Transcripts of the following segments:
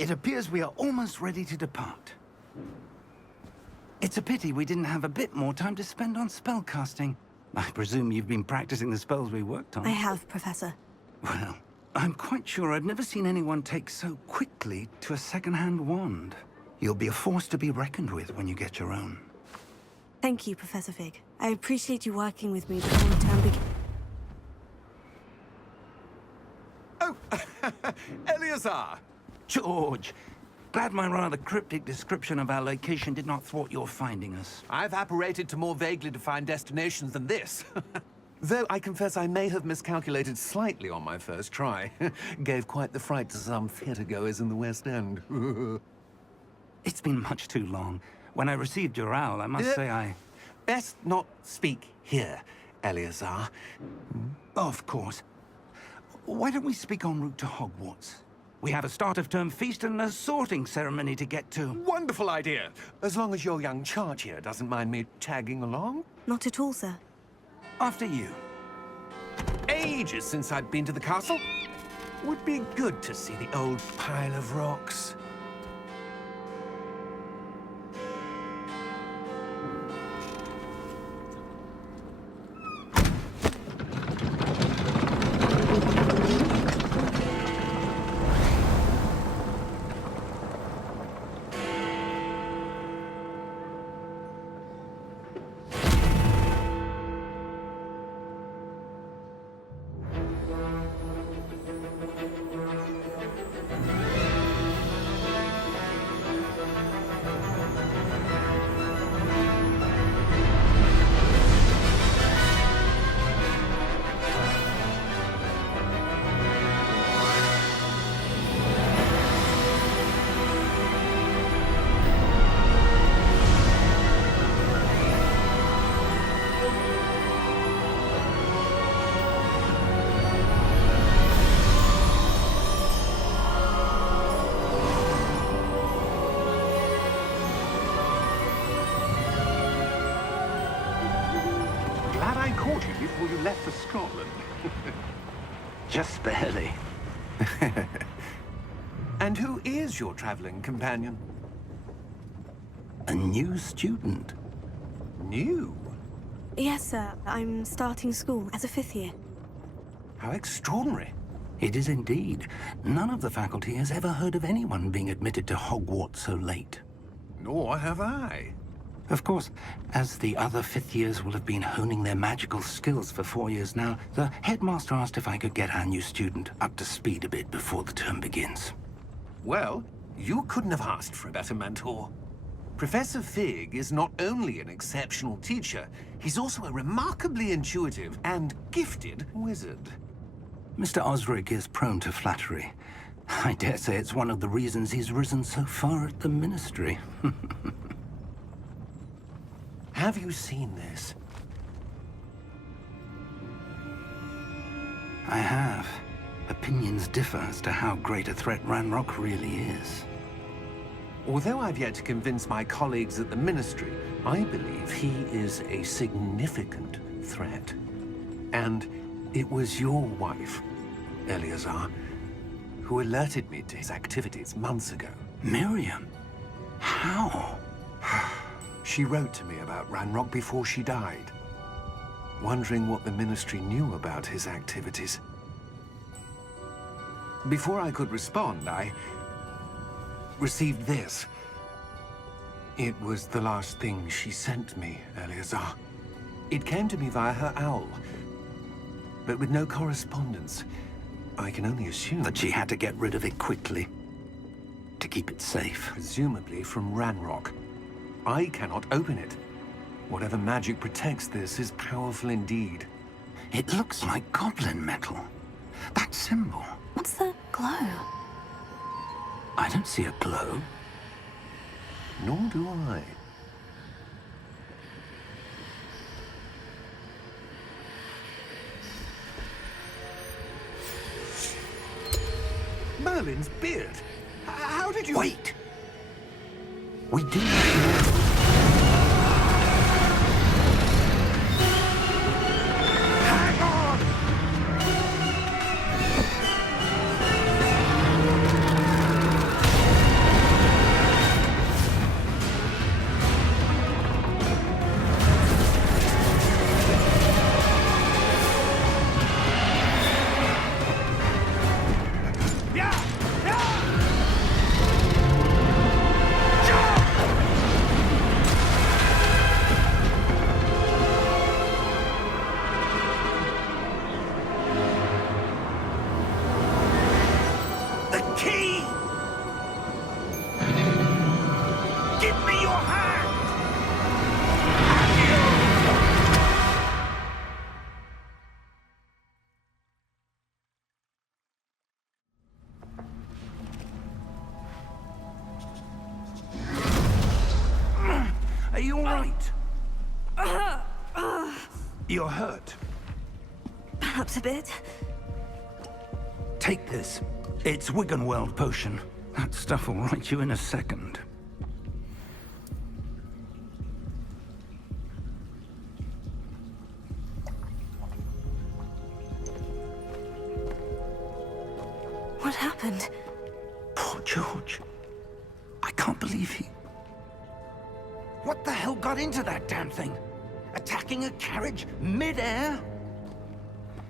It appears we are almost ready to depart. It's a pity we didn't have a bit more time to spend on spellcasting. I presume you've been practicing the spells we worked on. I have, Professor. Well, I'm quite sure I've never seen anyone take so quickly to a second-hand wand. You'll be a force to be reckoned with when you get your own. Thank you, Professor Fig. I appreciate you working with me before the term begins. Oh, Eleazar! George, glad my rather cryptic description of our location did not thwart your finding us. I've apparated to more vaguely defined destinations than this. Though I confess I may have miscalculated slightly on my first try. Gave quite the fright to some theatre-goers in the West End. It's been much too long. When I received your owl, I must say I... Best not speak here, Eleazar. Of course. Why don't we speak en route to Hogwarts? We have a start-of-term feast and a sorting ceremony to get to. Wonderful idea! As long as your young charge here doesn't mind me tagging along. Not at all, sir. After you. Ages since I'd been to the castle. Would be good to see the old pile of rocks. Caught you before you left for Scotland. Just barely. And who is your traveling companion? A new student. New? Yes, sir. I'm starting school as a 5th year. How extraordinary. It is indeed. None of the faculty has ever heard of anyone being admitted to Hogwarts so late. Nor have I. Of course, as the other 5th years will have been honing their magical skills for 4 years now, the headmaster asked if I could get our new student up to speed a bit before the term begins. Well, you couldn't have asked for a better mentor. Professor Fig is not only an exceptional teacher, he's also a remarkably intuitive and gifted wizard. Mr. Osric is prone to flattery. I dare say it's one of the reasons he's risen so far at the Ministry. Have you seen this? I have. Opinions differ as to how great a threat Ranrok really is. Although I've yet to convince my colleagues at the Ministry, I believe he is a significant threat. And it was your wife, Eleazar, who alerted me to his activities months ago. Miriam? How? She wrote to me about Ranrok before she died, wondering what the Ministry knew about his activities. Before I could respond, I received this. It was the last thing she sent me, Eleazar. It came to me via her owl, but with no correspondence. I can only assume That she had to get rid of it quickly, to keep it safe. presumably from Ranrok. I cannot open it. Whatever magic protects this is powerful indeed. It looks like goblin metal. That symbol. What's the glow? I don't see a glow. Nor do I. Merlin's beard. How did you... Wait! We do not know. Hang on! You're hurt. Perhaps a bit. Take this. It's Wiggenweld potion. That stuff will right you in a second. What happened? Poor George. I can't believe he... What the hell got into that damn thing? Attacking a carriage mid-air?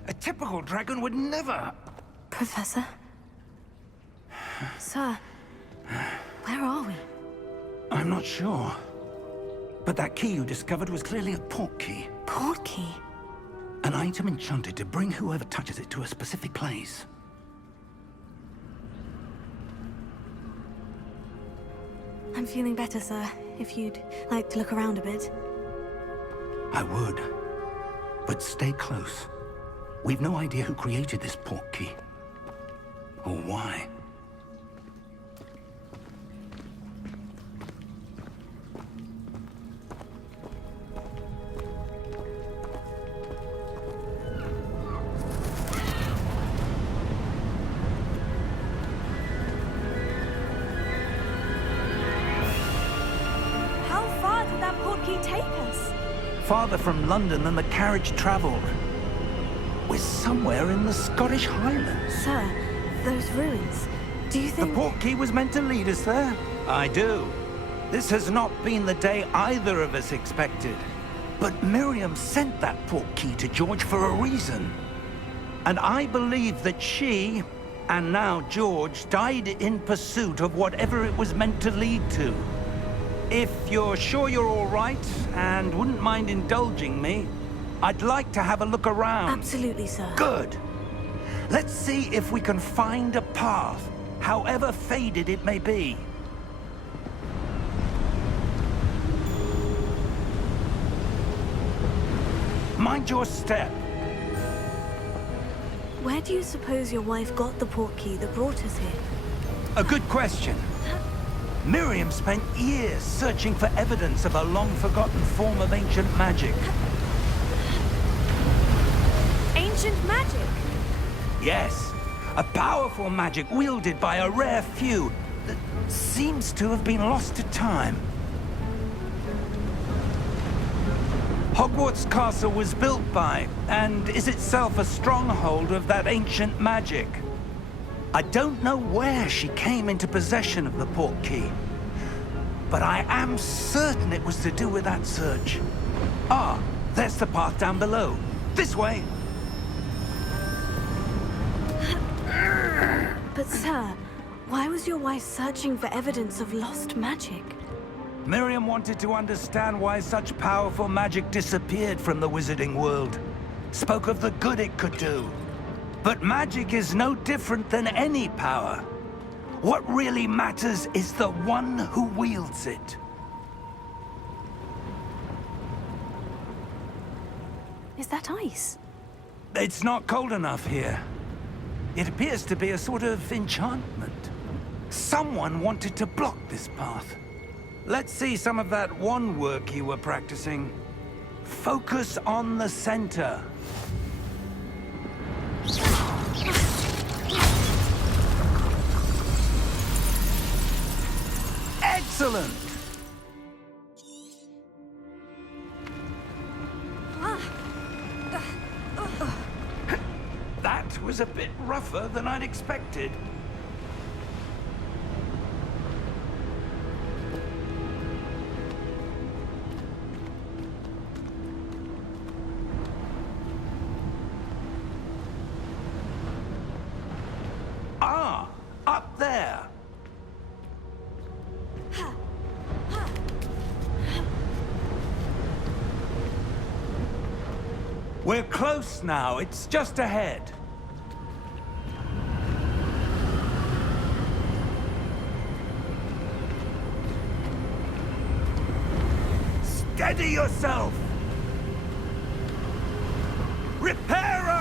A typical dragon would never... Professor? Sir, where are we? I'm not sure. But that key you discovered was clearly a portkey. Porkey? An item enchanted to bring whoever touches it to a specific place. I'm feeling better, sir. If you'd like to look around a bit. I would. But stay close. We've no idea who created this portkey. Or why. How far did that portkey take us? Farther from London than the carriage traveled. We're somewhere in the Scottish Highlands. Sir, those ruins. Do you The think... portkey was meant to lead us there? I do. This has not been the day either of us expected. But Miriam sent that portkey to George for a reason. And I believe that she, and now George, died in pursuit of whatever it was meant to lead to. If you're sure you're all right, and wouldn't mind indulging me, I'd like to have a look around. Absolutely, sir. Good. Let's see if we can find a path, however faded it may be. Mind your step. Where do you suppose your wife got the portkey that brought us here? A good question. Miriam spent years searching for evidence of a long-forgotten form of ancient magic. Ancient magic? Yes, a powerful magic wielded by a rare few that seems to have been lost to time. Hogwarts Castle was built by, and is itself a stronghold of that ancient magic. I don't know where she came into possession of the portkey, but I am certain it was to do with that search. Ah, there's the path down below. This way. But sir, why was your wife searching for evidence of lost magic? Miriam wanted to understand why such powerful magic disappeared from the wizarding world. Spoke of the good it could do. But magic is no different than any power. What really matters is the one who wields it. Is that ice? It's not cold enough here. It appears to be a sort of enchantment. Someone wanted to block this path. Let's see some of that wand work you were practicing. Focus on the center. Excellent! That was a bit rougher than I'd expected. Ah, up there. We're close now. It's just ahead. Steady yourself! Reparo!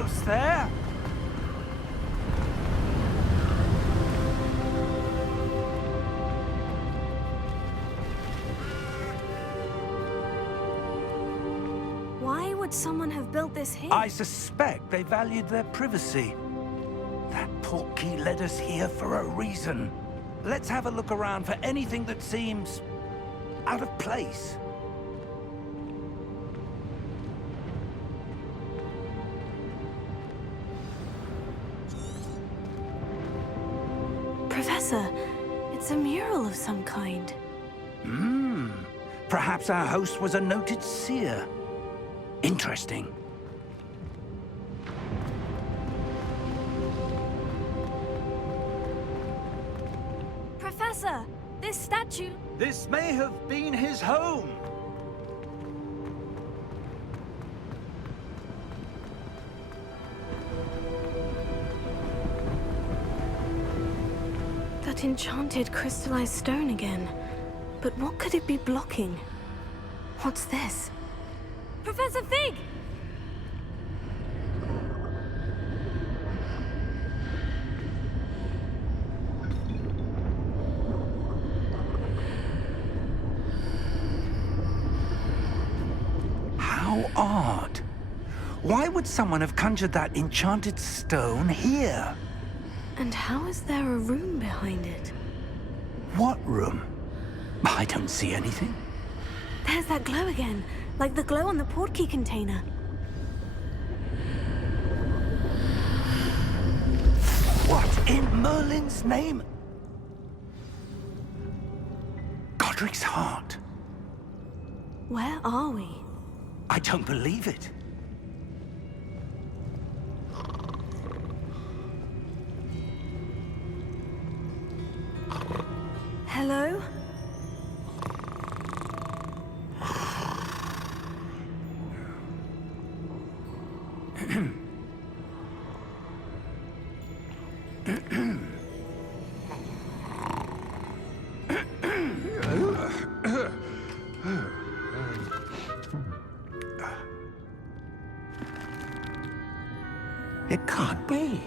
Almost there. Why would someone have built this here? I suspect they valued their privacy. That portkey led us here for a reason. Let's have a look around for anything that seems out of place. Professor, it's a mural of some kind. Perhaps our host was a noted seer. Interesting. Professor, this statue... This may have been his home. That enchanted crystallized stone again. But what could it be blocking? What's this? Professor Fig! How odd. Why would someone have conjured that enchanted stone here? And how is there a room behind it? What room? I don't see anything. There's that glow again, like the glow on the portkey container. What in Merlin's name? Godric's heart. Where are we? I don't believe it. Hello? It can't be.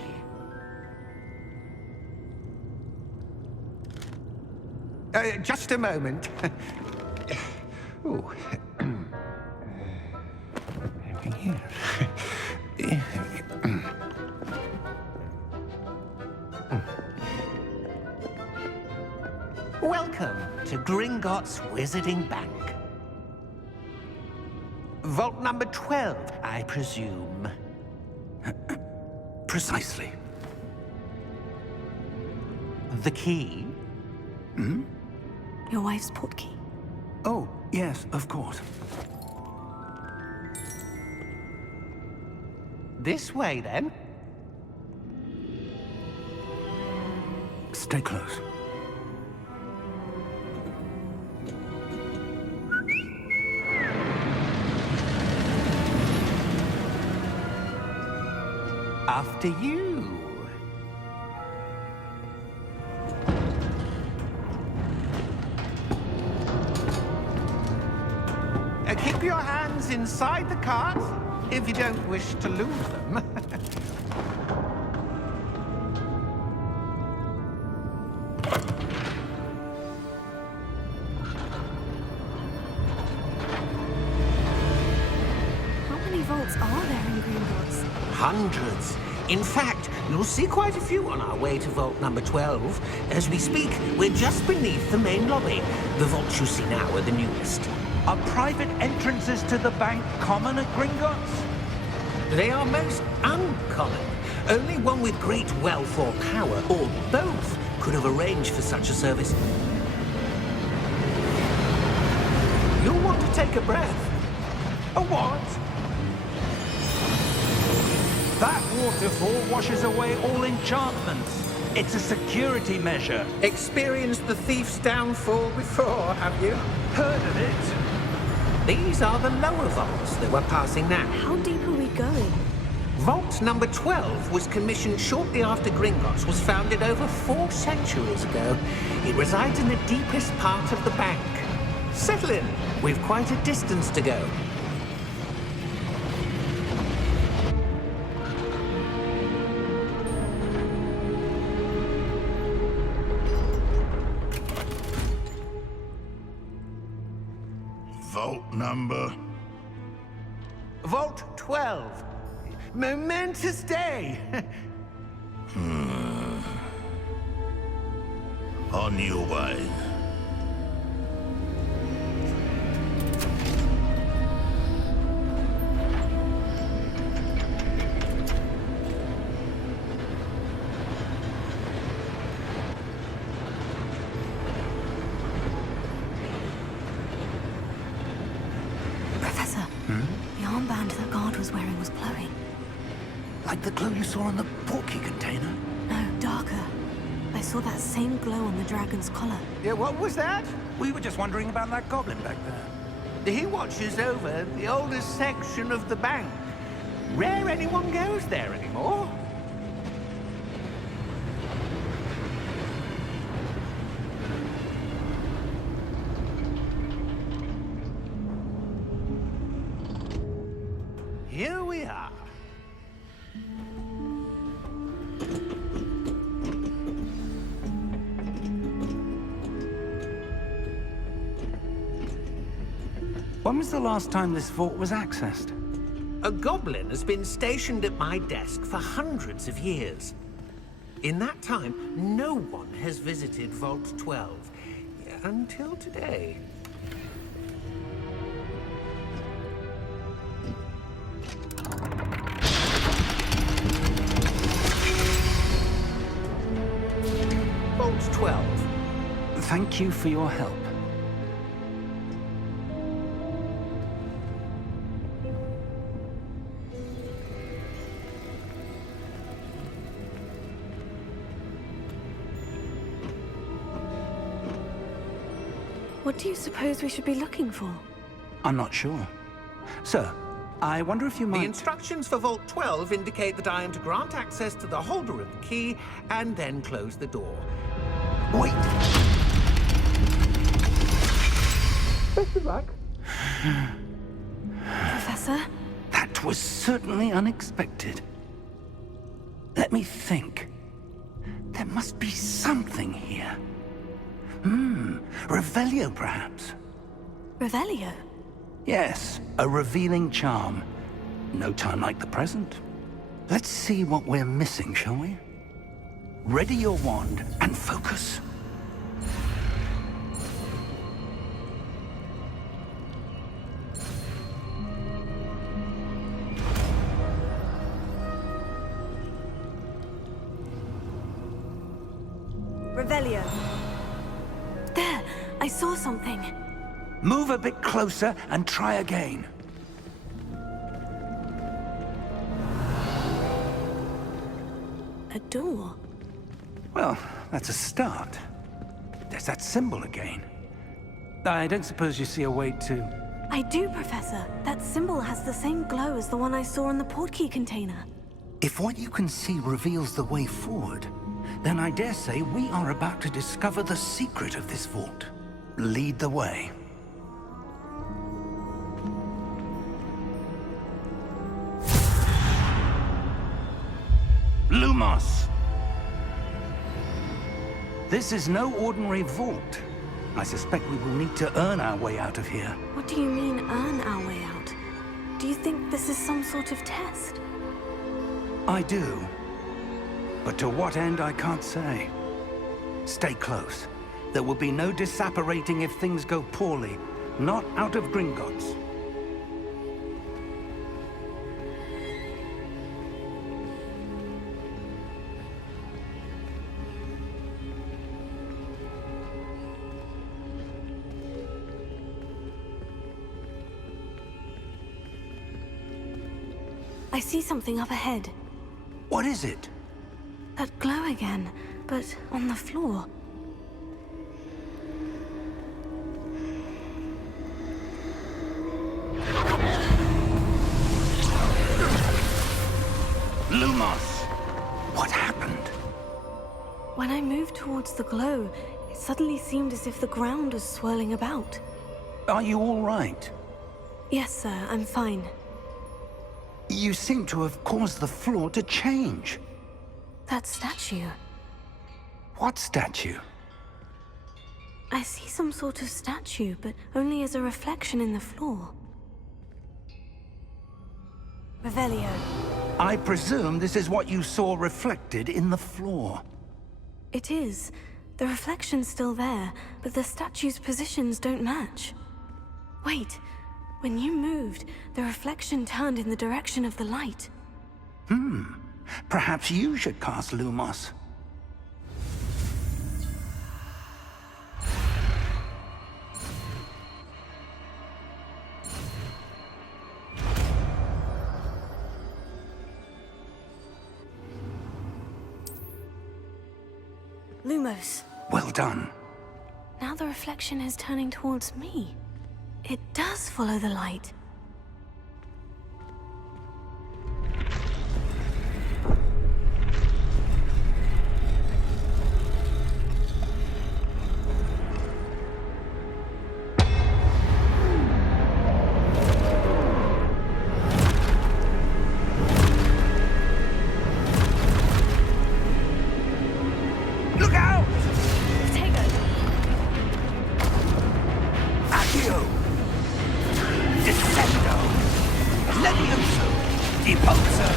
Just a moment. Oh. Welcome to Gringotts Wizarding Bank. Vault number 12, I presume. Precisely. The key? Your wife's portkey. Oh, yes, of course. This way, then. Stay close. After you. Keep your hands inside the cart if you don't wish to lose them. How many vaults are there in Gringotts? Hundreds. In fact, you'll see quite a few on our way to vault number 12. As we speak, we're just beneath the main lobby. The vaults you see now are the newest. Are private entrances to the bank common at Gringotts? They are most uncommon. Only one with great wealth or power, or both, could have arranged for such a service. You'll want to take a breath. A what? That waterfall washes away all enchantments. It's a security measure. Experienced the thief's downfall before, have you? Heard of it? These are the lower vaults that we're passing now. How deep are we going? Vault number 12 was commissioned shortly after Gringotts was founded over 4 centuries ago. It resides in the deepest part of the bank. Settle in. We've quite a distance to go. Vault number? Vault 12. Momentous day. On your way. Professor, the armband the guard was wearing was glowing. Like the glow you saw in the porkey container? No, darker. I saw that same glow on the dragon's collar. Yeah, what was that? We were just wondering about that goblin back there. He watches over the oldest section of the bank. Rare anyone goes there anymore. Here we are. When was the last time this vault was accessed? A goblin has been stationed at my desk for hundreds of years. In that time, no one has visited Vault 12. Until today. Vault 12. Thank you for your help. What do you suppose we should be looking for? I'm not sure. Sir, I wonder if you The might... instructions for Vault 12 indicate that I am to grant access to the holder of the key and then close the door. Wait! Best of luck. Professor? That was certainly unexpected. Let me think. There must be something here. Revelio, perhaps? Revelio? Yes, a revealing charm. No time like the present. Let's see what we're missing, shall we? Ready your wand and focus. Revelio. There! I saw something. Move a bit closer and try again. A door. Well, that's a start. There's that symbol again. I don't suppose you see a way to... I do, Professor. That symbol has the same glow as the one I saw in the portkey container. If what you can see reveals the way forward, then I dare say we are about to discover the secret of this vault. Lead the way. Lumos! This is no ordinary vault. I suspect we will need to earn our way out of here. What do you mean, earn our way out? Do you think this is some sort of test? I do. But to what end, I can't say. Stay close. There will be no disapparating if things go poorly. Not out of Gringotts. I see something up ahead. What is it? That glow again, but on the floor. Lumos! What happened? When I moved towards the glow, it suddenly seemed as if the ground was swirling about. Are you all right? Yes, sir, I'm fine. You seem to have caused the floor to change. That statue. What statue? I see some sort of statue, but only as a reflection in the floor. Revelio. I presume this is what you saw reflected in the floor. It is. The reflection's still there, but the statue's positions don't match. Wait. When you moved, the reflection turned in the direction of the light. Perhaps you should cast Lumos. Lumos. Well done. Now the reflection is turning towards me. It does follow the light. Look out! Tego! Accio! Descendo! Levioso! Depulso!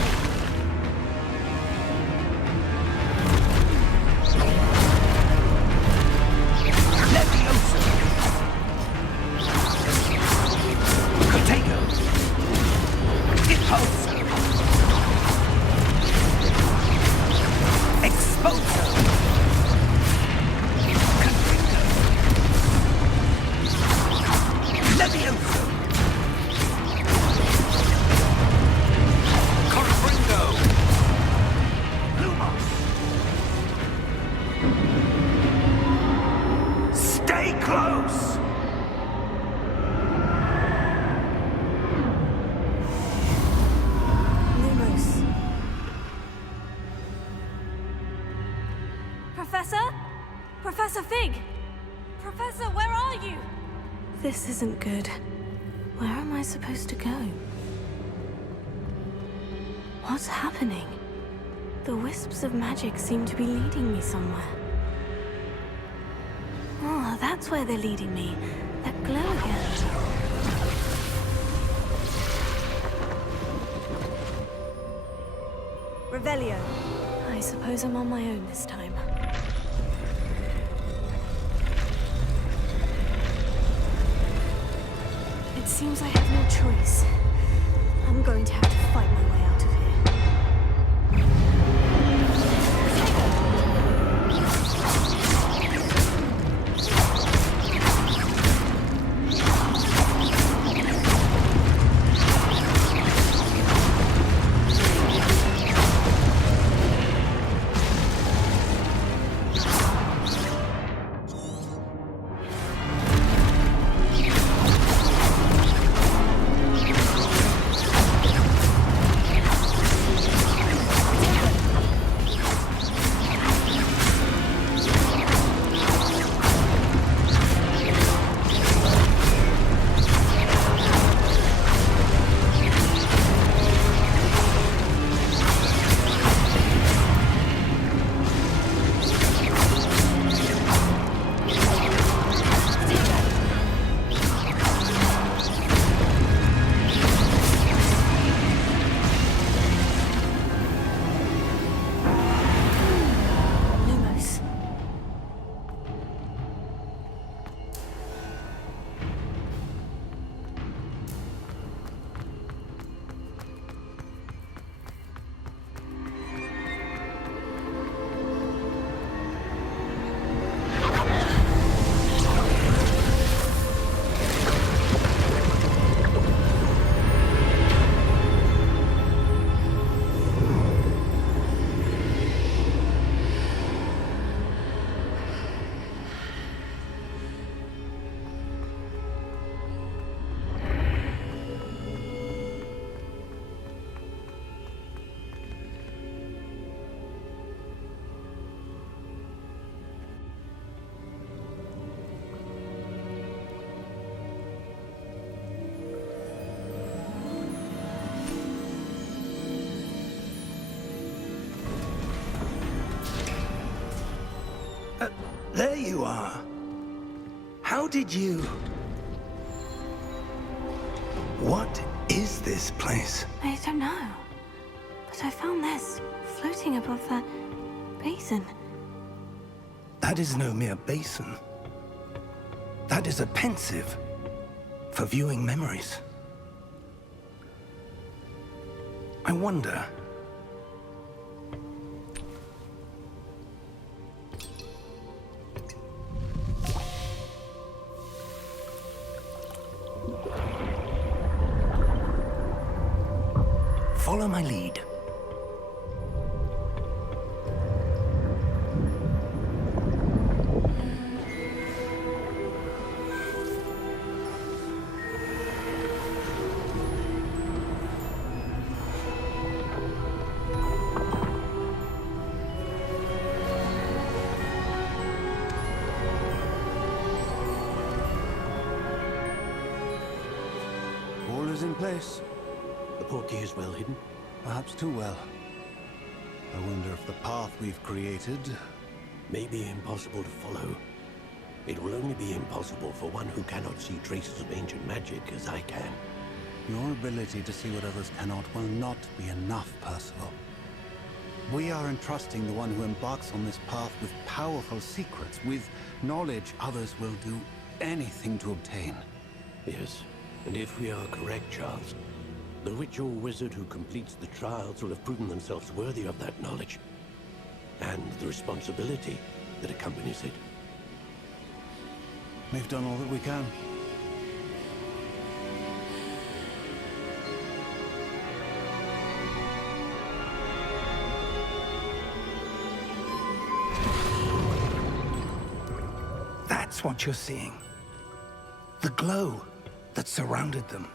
Levioso! Cotego! Depulso! Exposo! Levioso! Confringo! Lumos! Stay close! Lumos. Professor? Professor Fig! Professor, where are you? This isn't good. Where am I supposed to go? What's happening? The wisps of magic seem to be leading me somewhere. Oh, that's where they're leading me. That glow again. Revelio. I suppose I'm on my own this time. It seems I have no choice. I'm going to have to fight my way out of here. Lumos. There you are. How did you... What is this place? I don't know. But I found this floating above that basin. That is no mere basin. That is a pensive for viewing memories. I wonder... Follow my lead. All is in place. The porkey is well hidden. Perhaps too well. I wonder if the path we've created... May be impossible to follow. It will only be impossible for one who cannot see traces of ancient magic as I can. Your ability to see what others cannot will not be enough, Percival. We are entrusting the one who embarks on this path with powerful secrets, with knowledge others will do anything to obtain. Yes, and if we are correct, Charles, the witch or wizard who completes the trials will have proven themselves worthy of that knowledge, and the responsibility that accompanies it. We've done all that we can. That's what you're seeing. The glow that surrounded them.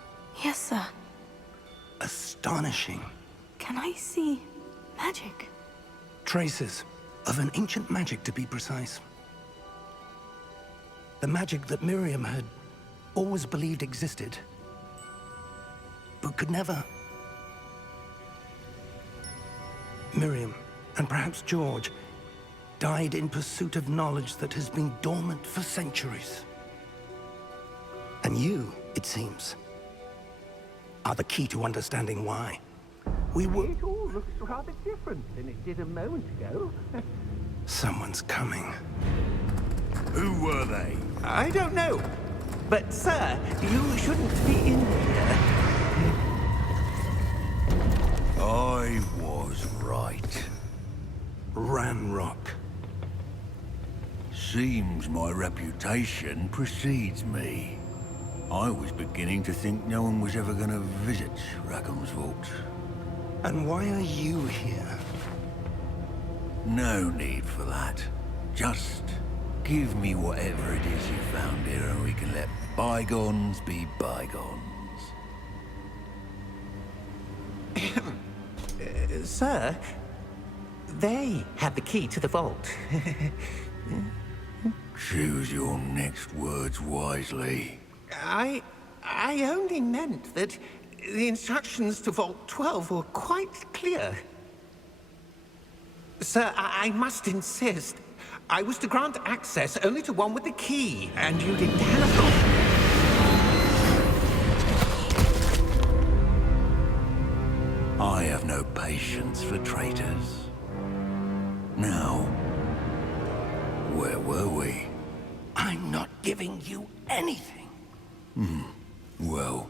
Yes, sir. Astonishing. Can I see magic? Traces of an ancient magic, to be precise. The magic that Miriam had always believed existed, but could never. Miriam, and perhaps George, died in pursuit of knowledge that has been dormant for centuries. And you, it seems, are the key to understanding why. We were... It all looks rather different than it did a moment ago. Someone's coming. Who were they? I don't know. But, sir, you shouldn't be in here. I was right. Ranrok. Seems my reputation precedes me. I was beginning to think no one was ever going to visit Rackham's vault. And why are you here? No need for that. Just give me whatever it is you found here and we can let bygones be bygones. Sir, they had the key to the vault. Choose your next words wisely. I only meant that the instructions to Vault 12 were quite clear. Sir, I must insist. I was to grant access only to one with the key, and you didn't have... I have no patience for traitors. Now, where were we? I'm not giving you anything. Well,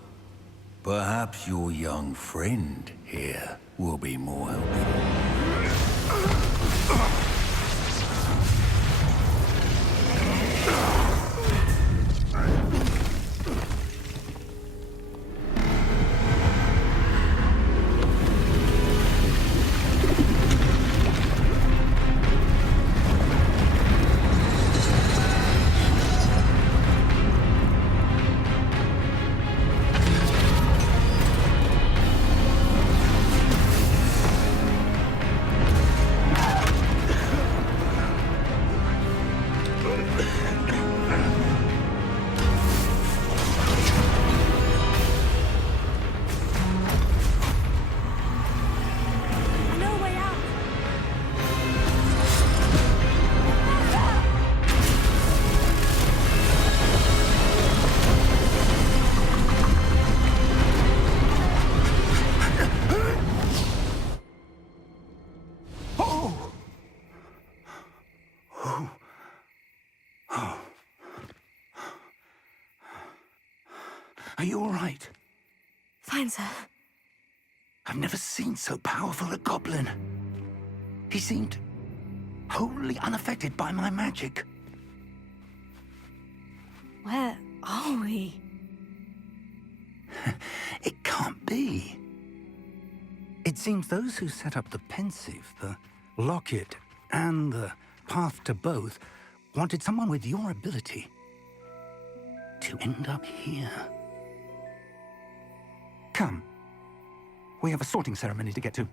perhaps your young friend here will be more helpful. Are you all right? Fine, sir. I've never seen so powerful a goblin. He seemed wholly unaffected by my magic. Where are we? It can't be. It seems those who set up the pensive, the locket, and the path to both wanted someone with your ability to end up here. Come. We have a sorting ceremony to get to.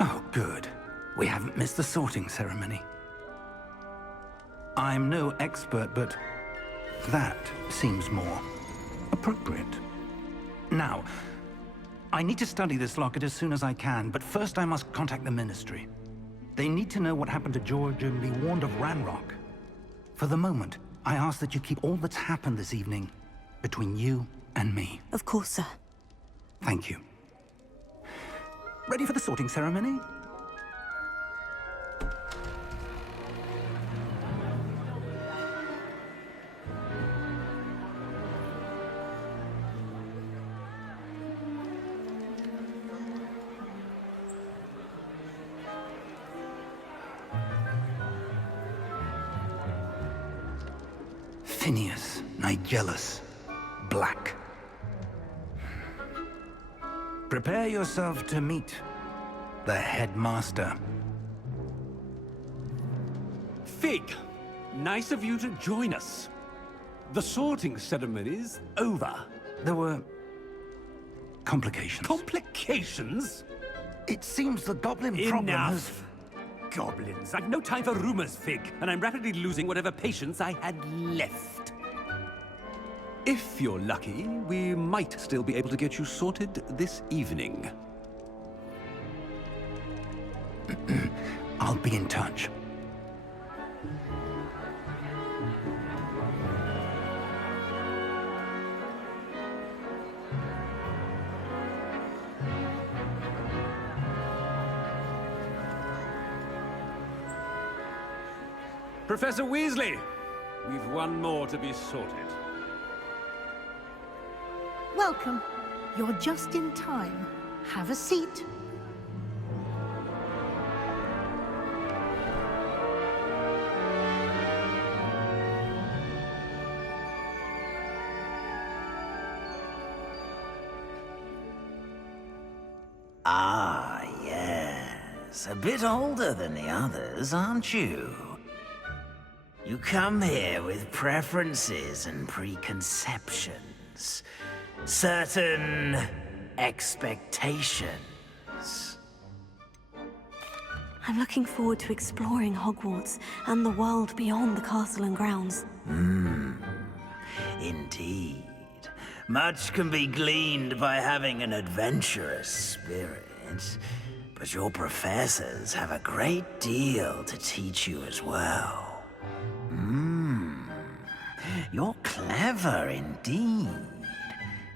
Oh, good. We haven't missed the sorting ceremony. I'm no expert, but that seems more appropriate. Now, I need to study this locket as soon as I can, but first I must contact the Ministry. They need to know what happened to George and be warned of Ranrok. For the moment, I ask that you keep all that's happened this evening between you and me. Of course, sir. Thank you. Ready for the sorting ceremony? Phineas, Nigellus, Black. Prepare yourself to meet the headmaster. Fig, nice of you to join us. The sorting ceremony's over. There were complications. Complications? It seems the goblin problem has... Enough! Goblins. I've no time for rumors, Fig, and I'm rapidly losing whatever patience I had left. If you're lucky, we might still be able to get you sorted this evening. I'll be in touch. Professor Weasley, we've one more to be sorted. Welcome. You're just in time. Have a seat. Ah, yes. A bit older than the others, aren't you? You come here with preferences and preconceptions. Certain expectations. I'm looking forward to exploring Hogwarts and the world beyond the castle and grounds. Indeed. Much can be gleaned by having an adventurous spirit. But your professors have a great deal to teach you as well. You're clever indeed.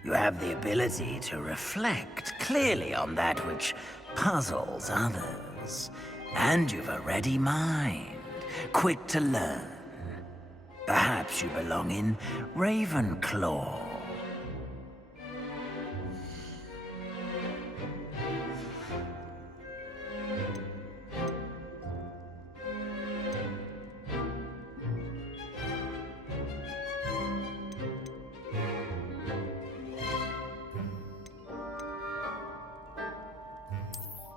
You have the ability to reflect clearly on that which puzzles others. And you've a ready mind, quick to learn. Perhaps you belong in Ravenclaw.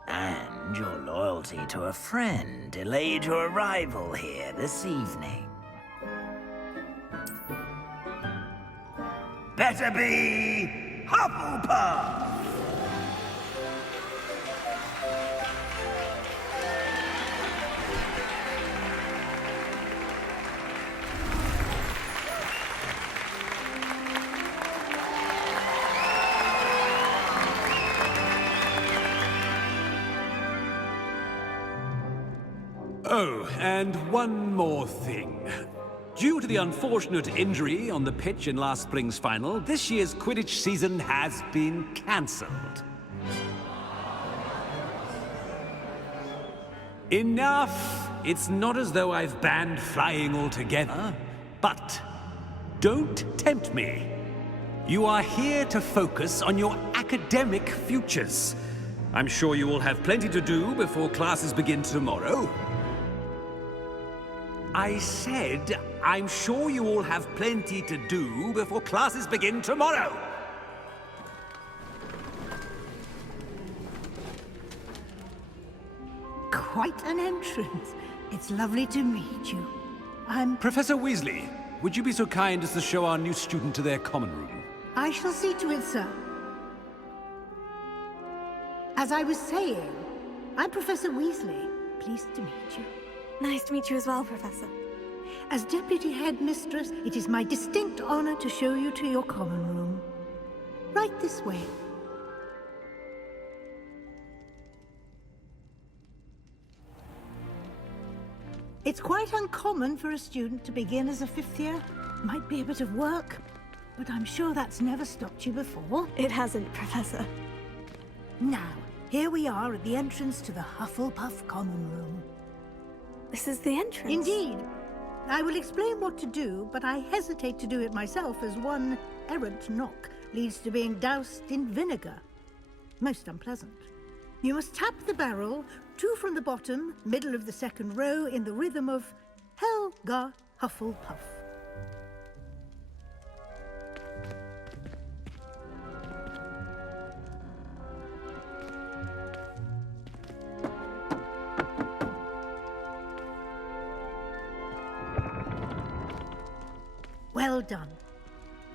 And your loyalty to a friend delayed your arrival here this evening. Better be Hufflepuff! Oh, and one more thing. Due to the unfortunate injury on the pitch in last spring's final, this year's Quidditch season has been cancelled. Enough! It's not as though I've banned flying altogether, but don't tempt me. You are here to focus on your academic futures. I'm sure you will have plenty to do before classes begin tomorrow. I said, I'm sure you all have plenty to do before classes begin tomorrow. Quite an entrance. It's lovely to meet you. Professor Weasley, would you be so kind as to show our new student to their common room? I shall see to it, sir. As I was saying, I'm Professor Weasley. Pleased to meet you. Nice to meet you as well, Professor. As Deputy Headmistress, it is my distinct honor to show you to your common room. Right this way. It's quite uncommon for a student to begin as a fifth year. Might be a bit of work, but I'm sure that's never stopped you before. It hasn't, Professor. Now, here we are at the entrance to the Hufflepuff common room. This is the entrance? Indeed. I will explain what to do, but I hesitate to do it myself as one errant knock leads to being doused in vinegar. Most unpleasant. You must tap the barrel, 2 from the bottom, middle of the second row, in the rhythm of Helga Hufflepuff. Well done.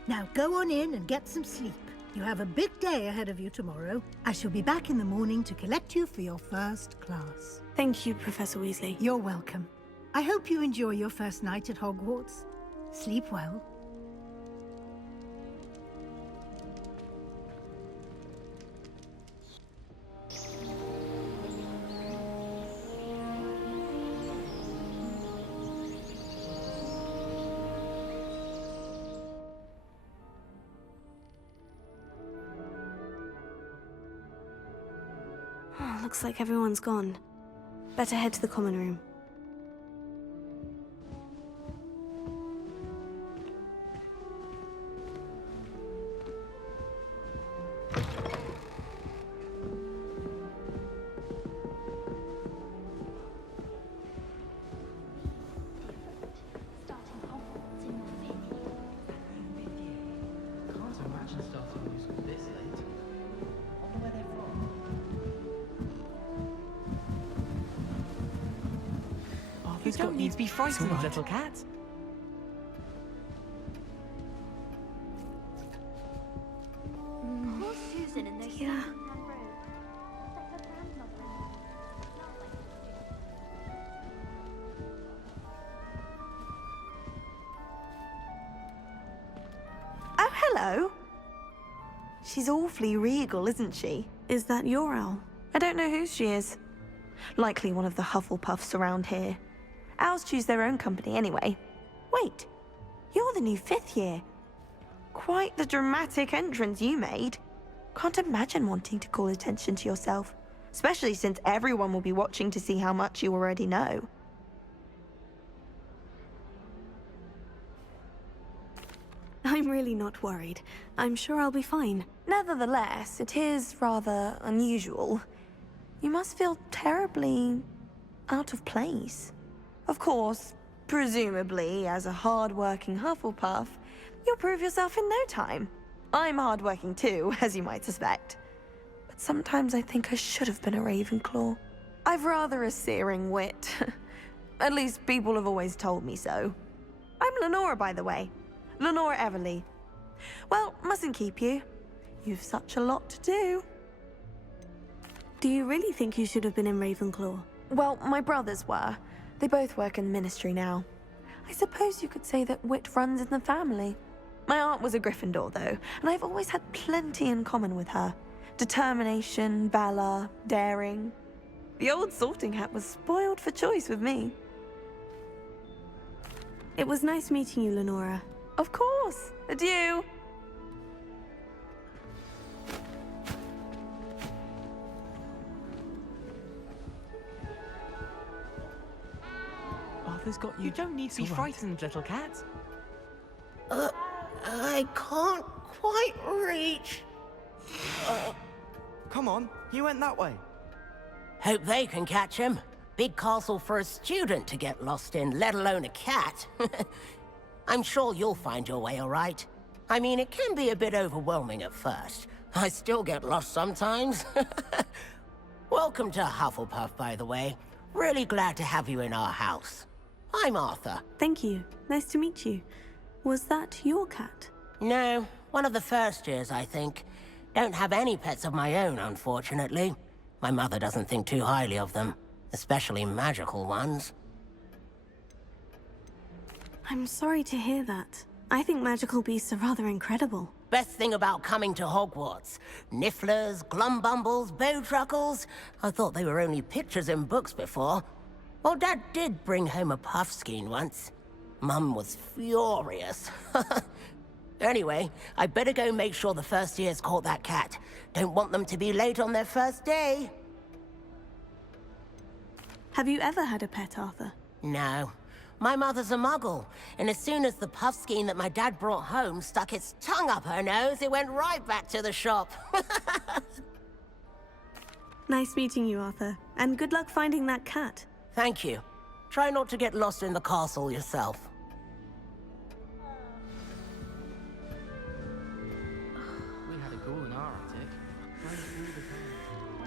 Now go on in and get some sleep. You have a big day ahead of you tomorrow. I shall be back in the morning to collect you for your first class. Thank you, Professor Weasley. You're welcome. I hope you enjoy your first night at Hogwarts. Sleep well. Looks like everyone's gone. Better head to the common room. You don't need to be frightened, little cat. Poor Susan in those Yeah. Oh, hello. She's awfully regal, isn't she? Is that your owl? I don't know who she is. Likely one of the Hufflepuffs around here. Owls choose their own company anyway. Wait, you're the new 5th year. Quite the dramatic entrance you made. Can't imagine wanting to call attention to yourself, especially since everyone will be watching to see how much you already know. I'm really not worried. I'm sure I'll be fine. Nevertheless, it is rather unusual. You must feel terribly out of place. Of course, presumably, as a hard-working Hufflepuff, you'll prove yourself in no time. I'm hard-working too, as you might suspect. But sometimes I think I should have been a Ravenclaw. I've rather a searing wit. At least people have always told me so. I'm Lenora, by the way. Lenora Everly. Well, mustn't keep you. You've such a lot to do. Do you really think you should have been in Ravenclaw? Well, my brothers were. They both work in the ministry now. I suppose you could say that wit runs in the family. My aunt was a Gryffindor, though, and I've always had plenty in common with her. Determination, valor, daring. The old sorting hat was spoiled for choice with me. It was nice meeting you, Lenora. Of course. Adieu. Arthur's got you. You don't need to be frightened, little cat. I can't quite reach. Come on, you went that way. Hope they can catch him. Big castle for a student to get lost in, let alone a cat. I'm sure you'll find your way all right. I mean, it can be a bit overwhelming at first. I still get lost sometimes. Welcome to Hufflepuff, by the way. Really glad to have you in our house. I'm Arthur. Thank you. Nice to meet you. Was that your cat? No, one of the first years, I think. Don't have any pets of my own, unfortunately. My mother doesn't think too highly of them, especially magical ones. I'm sorry to hear that. I think magical beasts are rather incredible. Best thing about coming to Hogwarts. Nifflers, glumbumbles, bowtruckles. I thought they were only pictures in books before. Well, Dad did bring home a puffskein once. Mum was furious. Anyway, I better go make sure the first years caught that cat. Don't want them to be late on their first day. Have you ever had a pet, Arthur? No. My mother's a muggle, and as soon as the puffskein that my dad brought home stuck its tongue up her nose, it went right back to the shop. Nice meeting you, Arthur. And good luck finding that cat. Thank you. Try not to get lost in the castle yourself. We had a ghoul in our attic.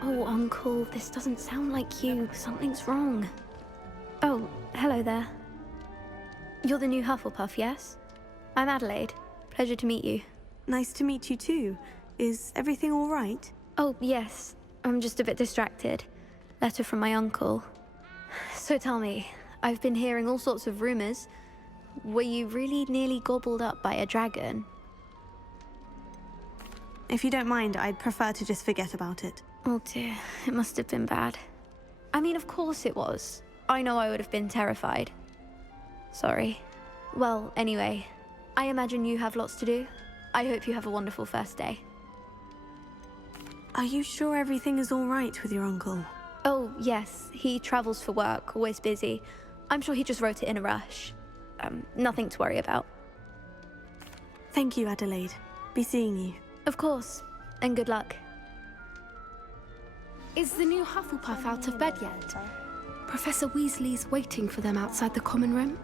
Oh, Uncle, this doesn't sound like you. Something's wrong. Oh, hello there. You're the new Hufflepuff, yes? I'm Adelaide. Pleasure to meet you. Nice to meet you too. Is everything all right? Oh, yes. I'm just a bit distracted. Letter from my uncle. So tell me, I've been hearing all sorts of rumors. Were you really nearly gobbled up by a dragon? If you don't mind, I'd prefer to just forget about it. Oh dear, it must have been bad. I mean, of course it was. I know I would have been terrified. Sorry. Well, anyway, I imagine you have lots to do. I hope you have a wonderful first day. Are you sure everything is all right with your uncle? Oh, yes. He travels for work, always busy. I'm sure he just wrote it in a rush. Nothing to worry about. Thank you, Adelaide. Be seeing you. Of course. And good luck. Is the new Hufflepuff out of bed yet? Professor Weasley's waiting for them outside the common room.